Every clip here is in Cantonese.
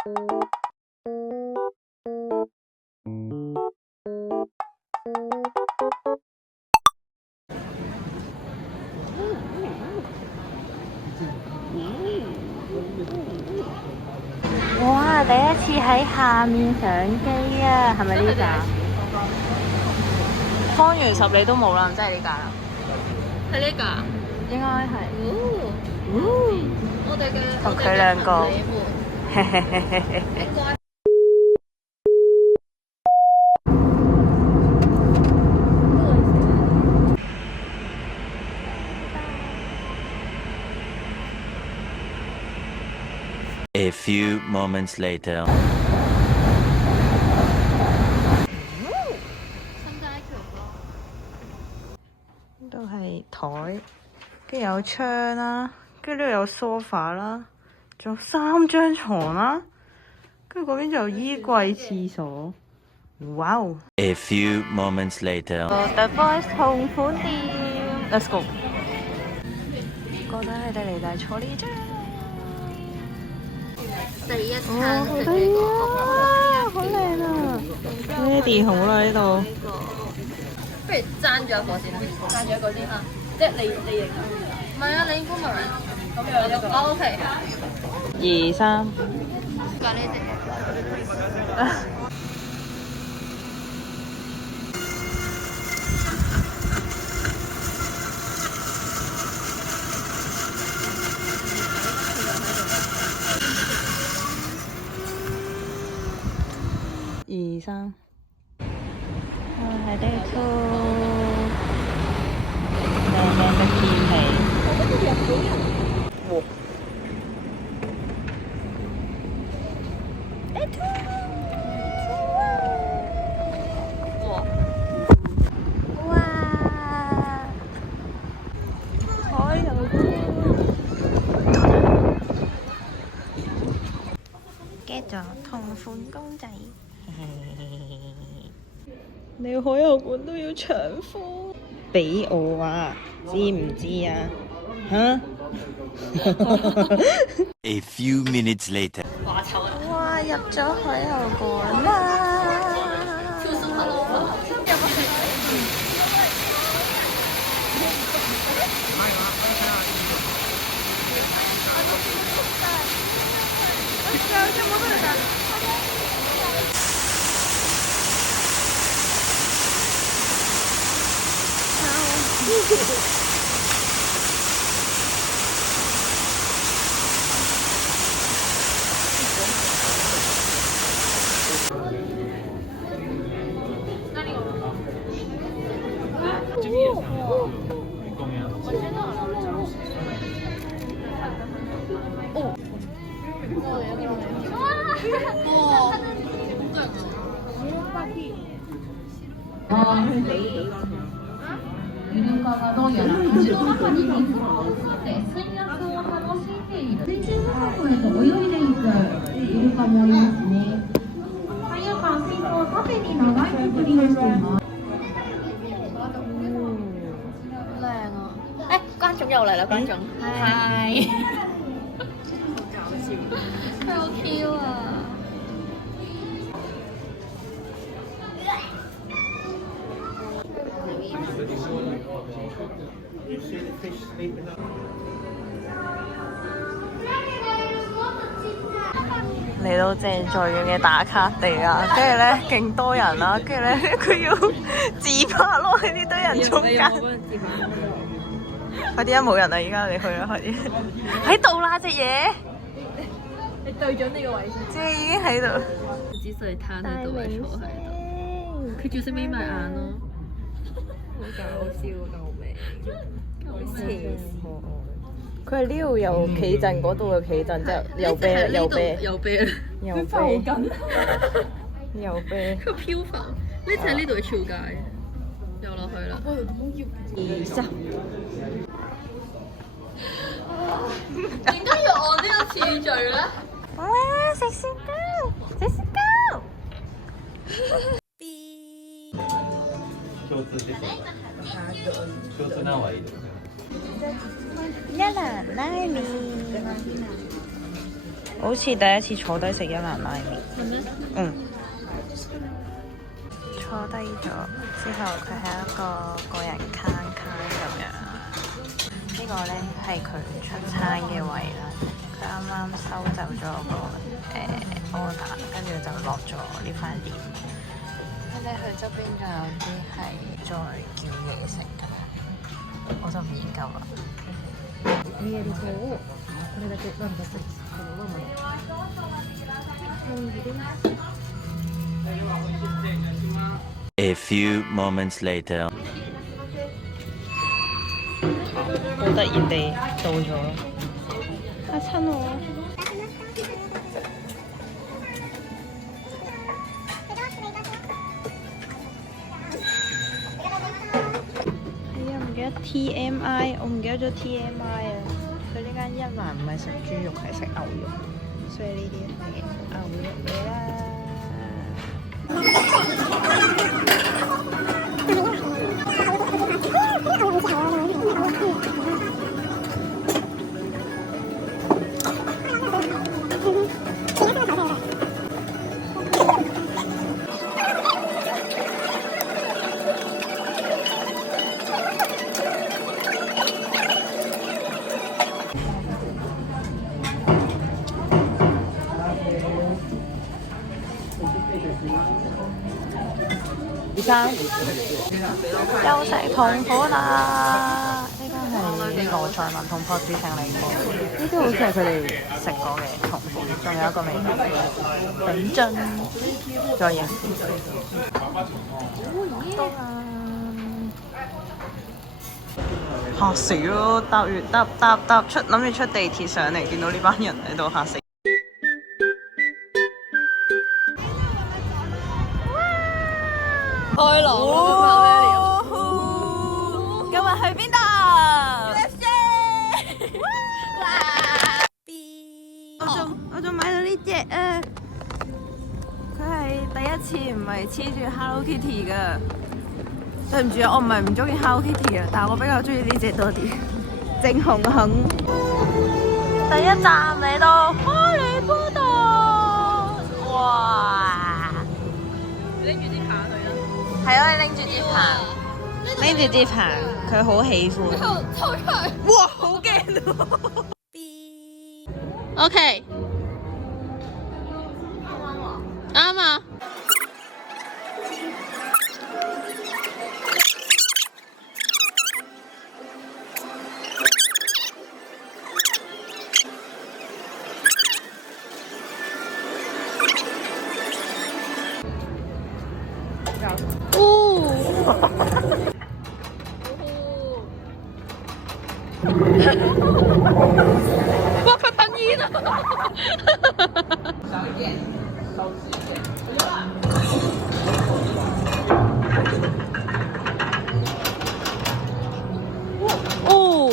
哇！第一次喺下面上機啊，係咪呢架？方圓十里都冇啦，真係呢架啦。係呢架？應該係。我哋嘅同佢兩個。A few moments later. 都係台，跟住有窗啦，跟住呢度有 sofa 啦，仲有3張床啦，跟住嗰邊就有衣櫃、廁所。哇哦 A few moments later. The Voice 同款店 ，Let's go。覺得你哋嚟就係坐呢張。第一哦，餐好食呢靚啊！好靚啊！Ready 好啦呢度。不如爭咗一個先啦，爭咗一個先啊！即係你贏啊？唔係啊，你 boomerang 咁樣一個。哦 OK。2、3。咖喱食。2、3。係呢套靚靚嘅天氣。哇！哇！海有，get 咗同款公仔。你海遊館都要長褲？俾我啊，知唔知啊？嚇A few minutes later. 話臭啊！哇！入咗海遊館啦！超super local。イルカがどうやら口の中に水を含んで水圧を楽しんでいる。水中深くへと泳いでいくイルカもいますね。海遊館水槽縦に長い作りをしています。靚啊！誒，觀眾又嚟啦，觀眾。係。好搞笑，佢好 Q 啊！嚟到正在院嘅打卡地啊，跟住咧勁多人啦，跟住咧佢要自拍咯喺呢堆人中間。快啲啊！冇人啦，而家你去啦，快啲！喺度啦隻嘢，你對準呢個位置，隻嘢已經喺度。只需攤喺度，咪坐喺度。佢仲識眯埋眼咯，好搞笑，救命！救命！佢係呢度又企陣，嗰度又企陣，之後又啤又啤又啤啦，又啤又啤。佢漂浮，呢隻喺呢度嘅跳街，又落去啦。2、3。點解要按呢個次序咧？哇！食雪糕，食雪糕。共通してそう共通なのはいいですね。一蘭拉麵。好似第一次坐低食一蘭拉麵。係咩？嗯。坐低咗之後，佢係一個人坑咁樣。呢個呢係佢出餐嘅位啦。佢啱啱收走咗個order，跟住就落咗呢塊臉。跟住佢側邊仲有啲係再叫嘢食嘅，我就唔研究啦。見える方をこれだけワンタッチこのままで。A few moments later. 好突然地到咗，嚇親我！係啊，唔記得 TMI，我唔記得咗 TMI 啊！佢呢間一蘭唔係食豬肉，係食牛肉，所以呢啲係牛肉嘢啦。又食同款啦！呢間係羅在民同朴志成嚟過，呢啲好似係佢哋食過嘅同款，仲有一個味道頂真，再影嚇死咯！搭出諗住出地鐵上嚟，見到呢班人喺度嚇死。開朗咯！今日去邊度？我仲買到呢隻啊！佢係第一次唔係黐住 Hello Kitty 噶。對唔住啊，我唔係唔中意 Hello Kitty 嘅，但係我比較中意呢隻多啲。正紅肯。第一站嚟到哈利波特，哇！拎住啲棒去啦。係啊，你拎住支棒，拎住支棒，佢好喜歡。抽出嚟！哇，好驚啊！OK， 啱啊！哇！佢噴煙啊！哦！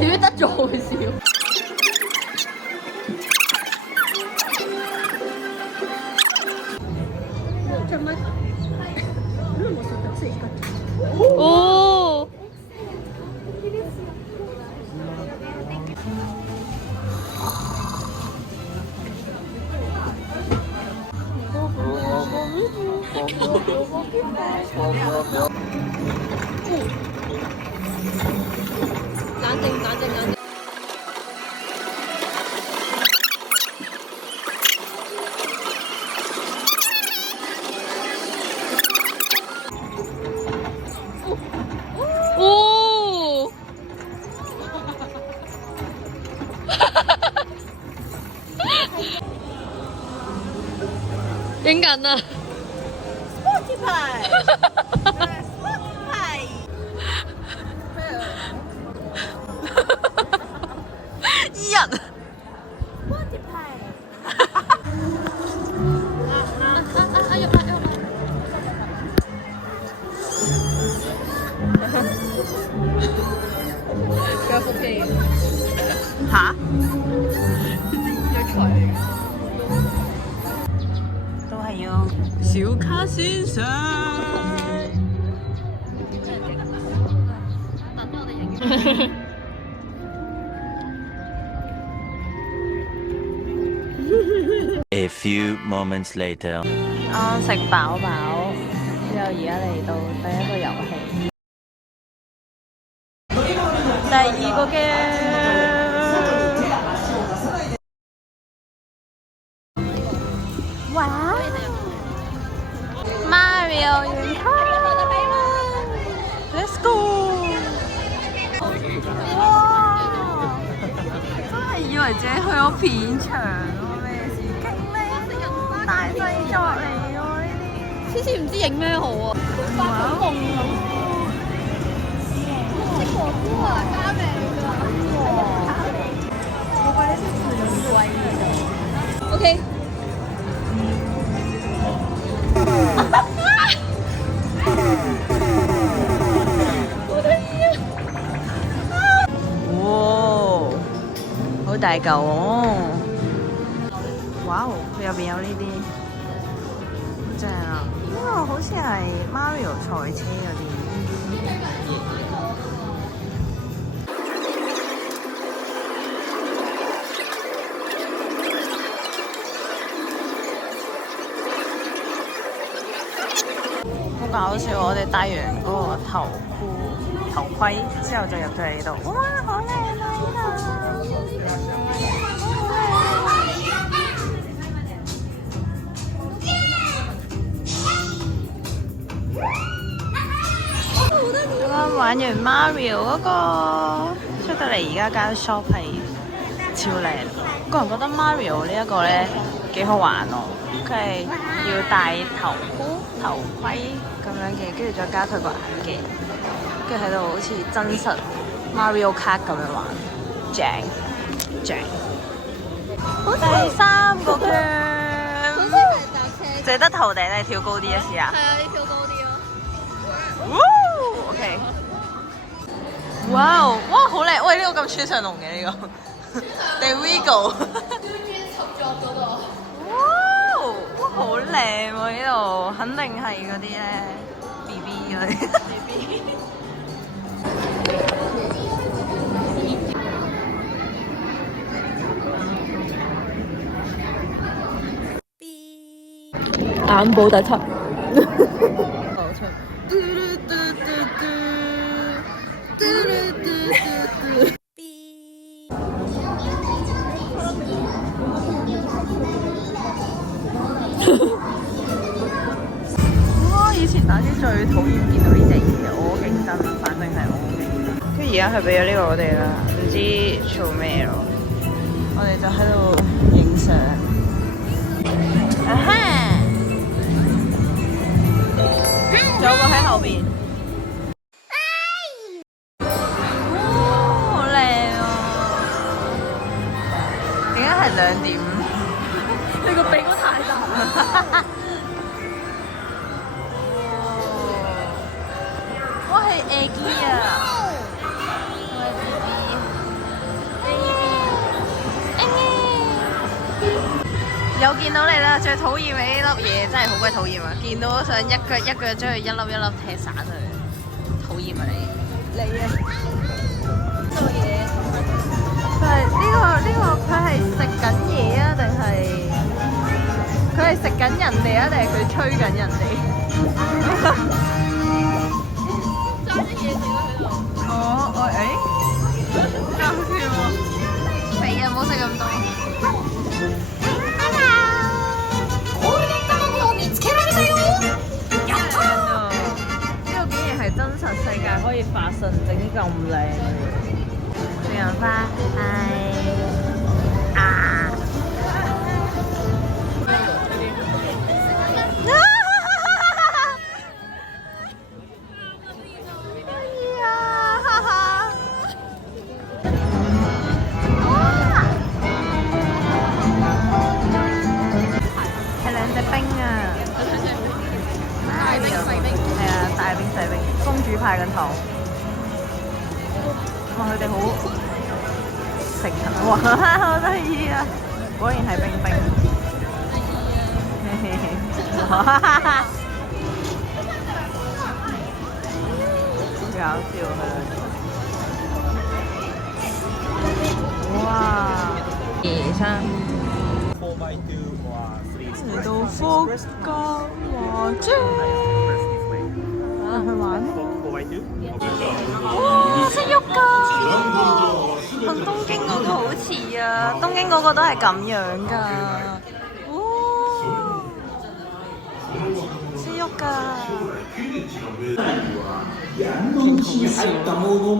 點解得咗好笑？哦！冷靜，冷靜，冷靜。哦！影緊啊！Spotify。人。佢有腹肌。嚇？小卡先生。A few moments later. 啱食飽飽，之後而家嚟到第一個遊戲，第二個嘅。哇 ！Mario 完卡 ，Let's go！ 哇！真係以為自己去咗片場喎，咩事？勁靚喎，大製作嚟喎呢啲。黐線唔知影咩好啊！發夢咁。識蘑菇啊，加名㗎。我覺得係最貴嘅。OK。哇！好大嚿哦！哇哦，佢入邊有呢啲，好正啊！哇，好似係 Mario 賽車嗰啲。好搞笑！我哋戴完嗰個頭盔之後就入咗嚟呢度，哇！好靚啊呢度。啱玩完 Mario 嗰個出到嚟，而家間 shop 係超靚。個人覺得 Mario 呢一個咧幾好玩咯，佢係要戴頭盔咁樣嘅，跟住再加佢個眼鏡，跟住喺度好似真實 Mario Kart 咁樣玩，正。第三個圈，淨係得頭頂定係跳高啲一試啊？係啊，你跳高啲咯。OK。哇！好靚！喂，呢個咁穿上龍嘅呢個，定 Vigo？哇！好靚喎呢度，肯定係嗰啲咧 BB 嗰啲。眼部特輯。哇！以前打機最討厭見到呢隻嘢，我勁憎啊，反正係我勁憎。跟住而家佢俾咗呢個我哋啦，唔知做咩咯。我哋就喺度影相。啊哈！仲有個喺後邊。好靚啊！點解係2.5？你個鼻哥太大。我係 Aggie 啊！我係 BB。又見到你啦！最討厭嘅呢粒嘢真係好鬼討厭啊！見到想一腳將佢一粒一粒踢散佢，討厭啊你！你啊！做嘢。佢係呢個佢係食緊嘢啊，定係佢係食緊人哋啊，定係佢吹緊人哋？揸啲嘢食咯喺度。搞笑喎！肥啊，唔好食咁多。呢個竟然係真實世界可以發生，整啲咁靚。仲有花係啊！派緊糖，哇！佢哋好誠懇，哇！好得意啊！果然係冰冰。搞笑佢。哇！椰生。嚟到福岡，哇正！去玩啦！哇，識喐㗎，同東京嗰個好似啊！東京嗰個都係咁樣㗎。哇，識喐㗎！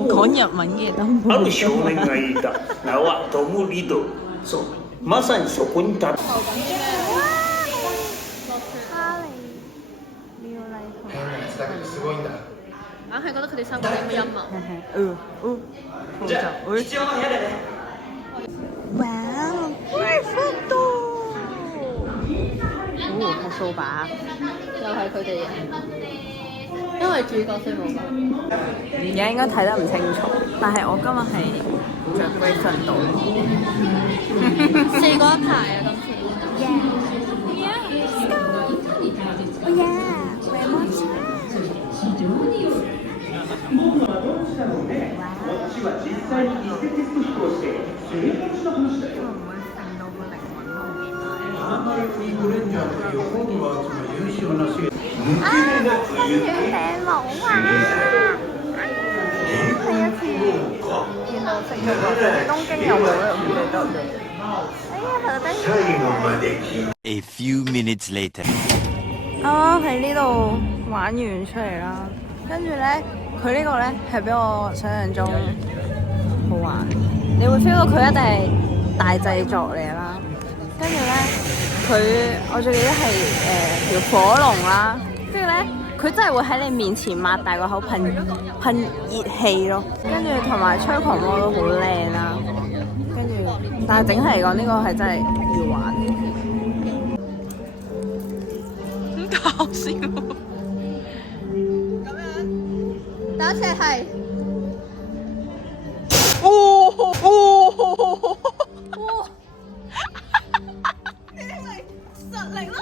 講日文嘅都冇。ある少年がいた。名はトム・リドル。そう。まさにそこに立つ。硬係覺得佢哋三個有冇陰謀？好就哇！威風到，好掃把，又係佢哋，因為主角先冇吧。而家應該睇得唔清楚，但係我今日係着 Gryffindor 四個一排啊，今次。A few minutes later. 啱啱喺呢度玩完出嚟啦，跟住咧佢呢個咧係比我想象中好玩，你會 feel 到佢一定係大製作嚟啦。跟住咧我最記得係條火龍啦，跟住咧佢真係會喺你面前擘大個口噴熱氣咯，跟住同埋吹狂魔都好靚啦。跟住但係整體嚟講呢個係真係要玩。搞笑。咁樣打斜係。呢啲咪實力咯。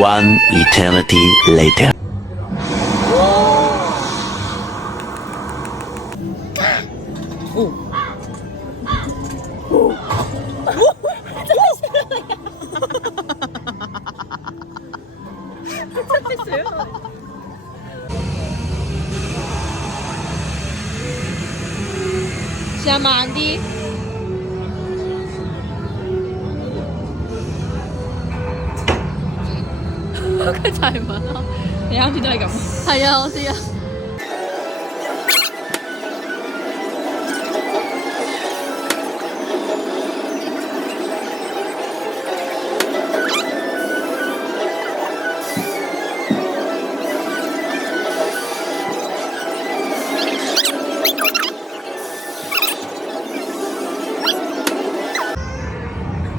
One eternity later.試下慢啲。佢就係問咯，你啱先都係咁。係啊，我知啊。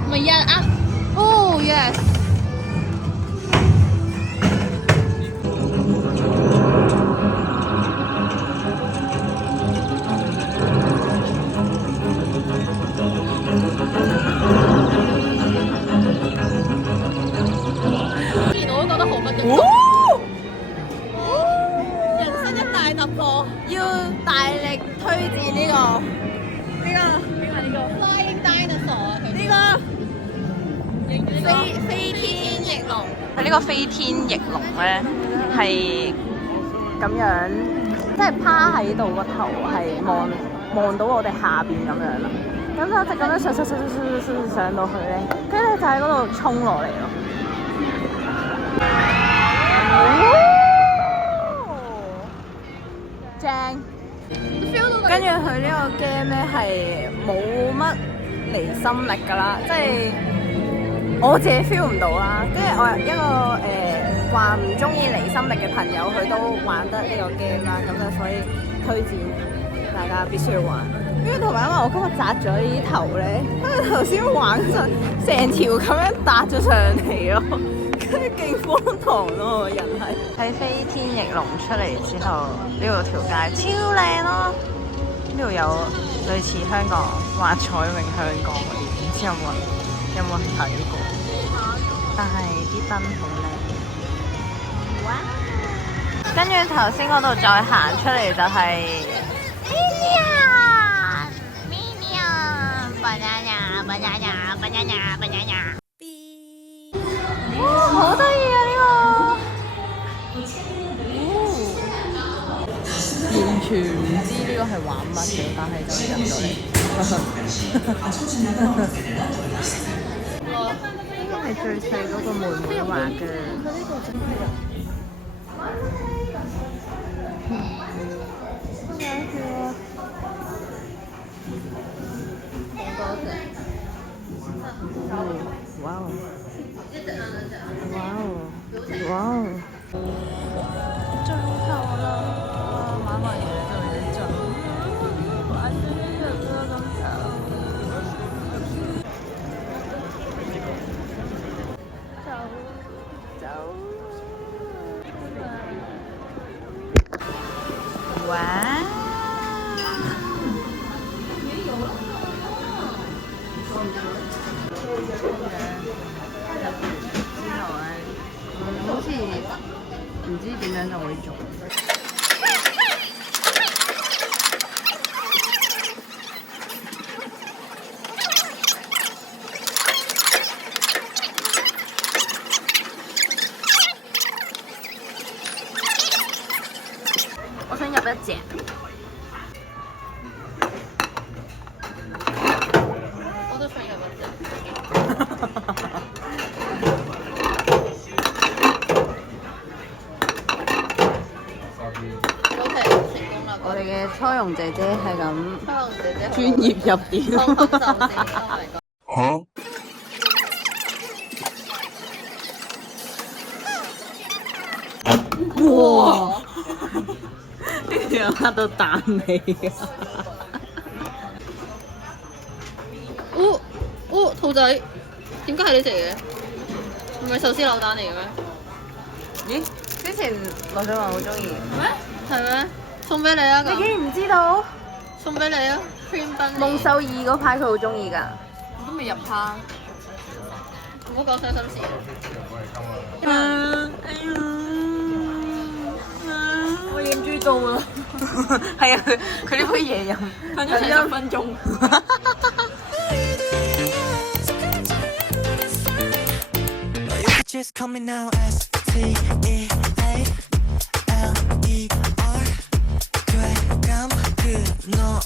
咪一啊！哦 ，yes。人生一大突破，要大力推薦呢個Flying Dinosaur 啊！呢個飛天翼龍，佢呢個飛天翼龍咧係咁樣，即係趴喺度個頭係望到我哋下邊咁樣啦。咁就一直咁樣上到去咧，跟住就喺嗰度衝落嚟咯。正，跟住佢呢個 game 咧係冇乜離心力㗎啦，即係我自己 feel 唔到啦。跟住我一個話唔中意離心力嘅朋友，佢都玩得呢個 game 啦，咁就所以推薦大家必須要玩。跟住同埋因為我今日紮咗呢啲頭咧，跟住頭先玩嗰陣成條咁樣搭咗上嚟咯，跟住勁荒唐咯，人係喺飛天翼龍出嚟之後，呢度條街超靚咯，呢度有類似香港幻彩詠香港嗰啲，唔知有冇人睇過？但係啲燈好靚，哇！跟住頭先嗰度再行出嚟就係 Minion，banana，哇，好得意啊呢個！完全唔知呢個係玩乜嘅，但係就入咗嚟。呢個係最細嗰個妹妹畫嘅。哇哦！哇哦！哇哦！最後啦，買埋嘢就嚟走，買咗一日啦咁走，哇！好似唔知點樣就會做。我想入一隻。我都想入一隻。我哋嘅初蓉姐姐係咁專業入電。Huh? 哇！呢條嚇到彈你啊！哦，兔仔，點解係你食嘅？唔係壽司扭蛋嚟嘅咩？咦？之前羅俊華好中意。咩？係咩？送俾你啊！你竟然唔知道？送俾你啊 ！Cream bun。夢獸2嗰排佢好中意㗎。我都未入坑。唔好講傷心事。我飲豬到啦。係啊，佢呢杯嘢飲瞓咗10分鐘。Just call me now, S-T-E-A-L-E-R 그래, 감, 그, 너,